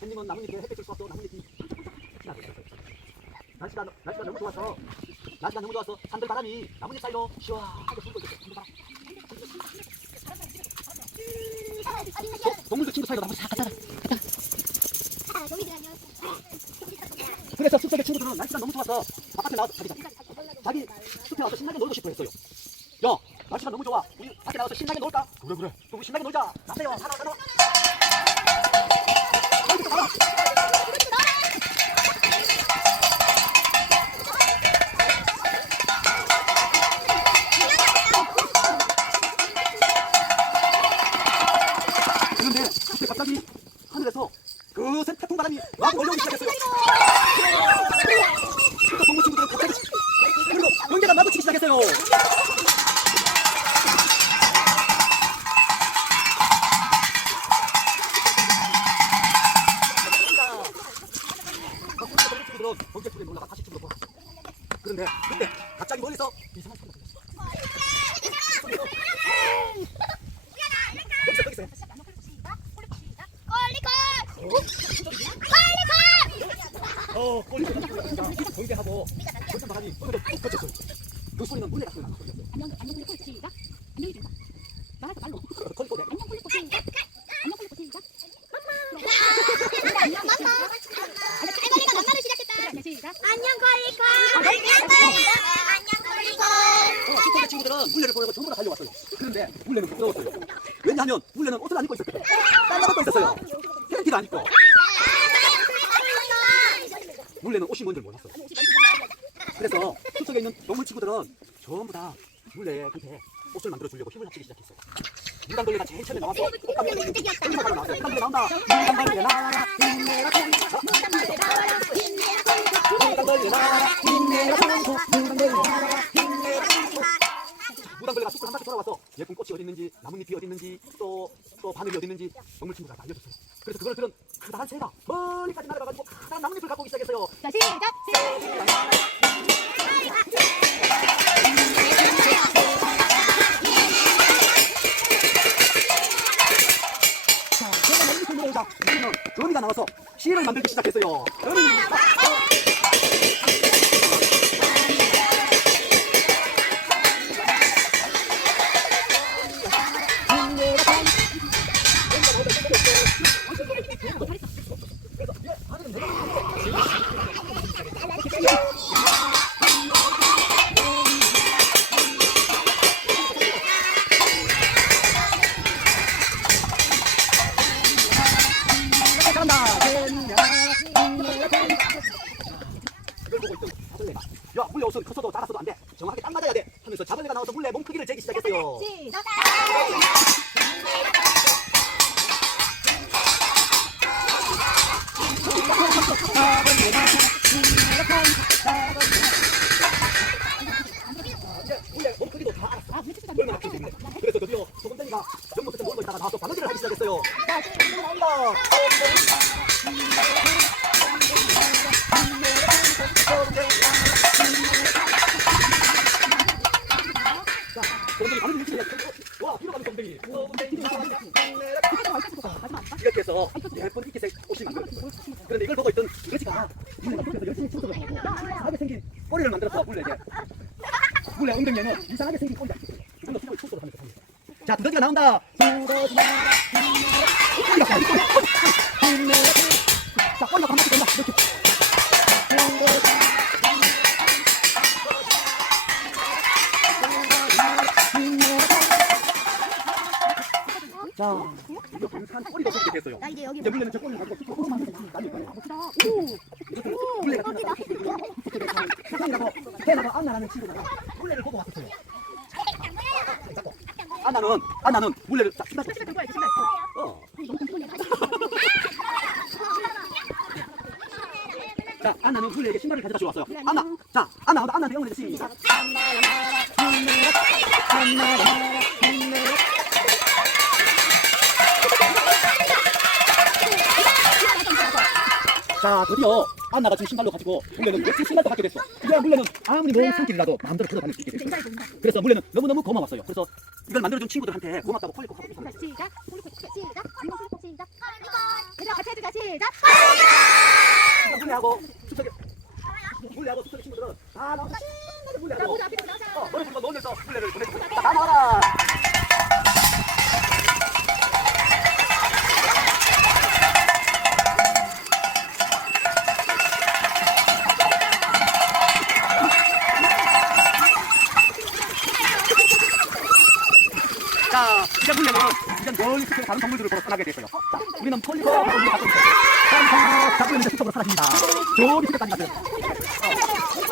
물레는 나뭇잎에 햇빛을 쏘아서 나뭇잎이 피나고 있었어요. 날씨가 날씨가 너무 좋아서 날씨가 너무 좋아서 산들 바람이 나뭇잎 사이로 시원하게 불고. 도- 동물들 친구 사이로 나뭇잎 싹 갖다 그래서 숲속의 친구들은 날씨가 너무 좋아서 바깥에 나와서 자기 자기 숲에 와서 신나게 놀고 싶어 했어요. 야, 날씨가 너무 좋아. 우리 밖에 나와서 신나게 놀까? 그래 그래. 우리 신나게 놀자. 나세요. 하나 하나. 그런데 그때 갑자기 하늘에서 거센 태풍 바람이 막 몰려오기 시작했어요. 그러니까 동물 친구들은 갑자기 그리고 연계가 마주치기 시작했어요. 친구들은 번개 속에 다시 집으로 돌아갔어요. 그런데 그때 갑자기 멀리서 이상한 소리가 있어요. 어, 꼬리 번개하고 거센 바람이 툭 걷혔어요. 그 소리는 소리 나는 소리였어요. 거리 꼬리. 안녕 콜리콜 안녕 콜리콜 안녕 콜리콜 어, 시청자 친구들은 물레를 보내고 전부 다 달려왔어요. 그런데 물레는 부끄러웠어요. 왜냐하면 물레는 옷을 안 입고 있었거든. 땀을 입고 있었어요. 팬티도 안 입고. 물레는 옷이 뭔지 몰랐어요. 그래서 숲속에 있는 동물 친구들은 전부 다 물레한테 옷을 만들어 주려고 힘을 합치기 시작했어요. 물감벌레가 제일 처음에 나와서 꽃감벌레 나왔어요. 물감벌레 나온다. 물감벌레 나와라. 힘내라 콩콩. 물감벌레 나와라. 힘내라 콩콩. 물감벌레 나와라. 힘내라 콩콩. 무당벌레가 숲을 한 바퀴 돌아와서 예쁜 꽃이 어디 있는지 나뭇잎이 어디 있는지 또, 또 바늘이 어디 있는지 동물 친구가 다 알려줬어요. 그래서 그걸 들은 크다란 새가 멀리까지 날아가가지고 커다란 나뭇잎을 갖고 오기 시작했어요. 자 시작 자, 제가 나뭇잎을 내려오자 우리는 거미가 나와서 시를 만들기 시작했어요. 거미. 야 물레 옷은 커서도 작아서도 안 돼. 정확하게 딱 맞아야 돼. 하면서 자벌레가 나와서 물레 몸 크기를 재기 시작했어요. 시작 그래서 드디어 소금쟁이가 연못 끝에 놀고 있다가 나와서 바느질을 하기 시작했어요. 이렇게 해서 예쁜 이끼색 옷이 만들어졌어요. 그런데 이걸 보고 있던 그지가 열심히 청소를 하고 자, 두더지가 나온다. 자, 꼬리가 반바퀴 돈다. 이렇게. 자, 이거 꼬리가 됐어요. 나 이제 여기 이제 물레는 저 꼬리를 갖고 조금 만들어서 다닐 거예요. 오 물레가 여기다 세상이라고 해나가 안나라는 친구가 물레를 보고 왔었어요. 안나는 안나는 물레를 딱 신발 신발 들고 와야지 신발 어. 자, 안나는 물레에게 신발을 가져다 주었어요. 안나, 자, 안나, 안나한테 영어를 시작. 자, 드디어 안나가 준 신발로 가지고 물레는 멋진 신발도 갖게 됐어. 이제 물레는 아무리 먼 손길이라도 마음대로 걸어 다닐 수 있게 좋은다 그래서 물레는 너무너무 고마웠어요. 그래서 이걸 만들어준 친구들한테 고맙다고 콜리콜 하고. 자 있습니다. 시작. 콜리콜 시작. 콜리콜 시작 얘들아 같이 해주자 시작 물레하고 멀리 숲에 다른 동물들을 보러 떠나게 됐어요. 자, 우리는 폴리고 있는 다른 동물을 잡고 있는 숲속으로 사라집니다. 저기 숲에까지 가세요.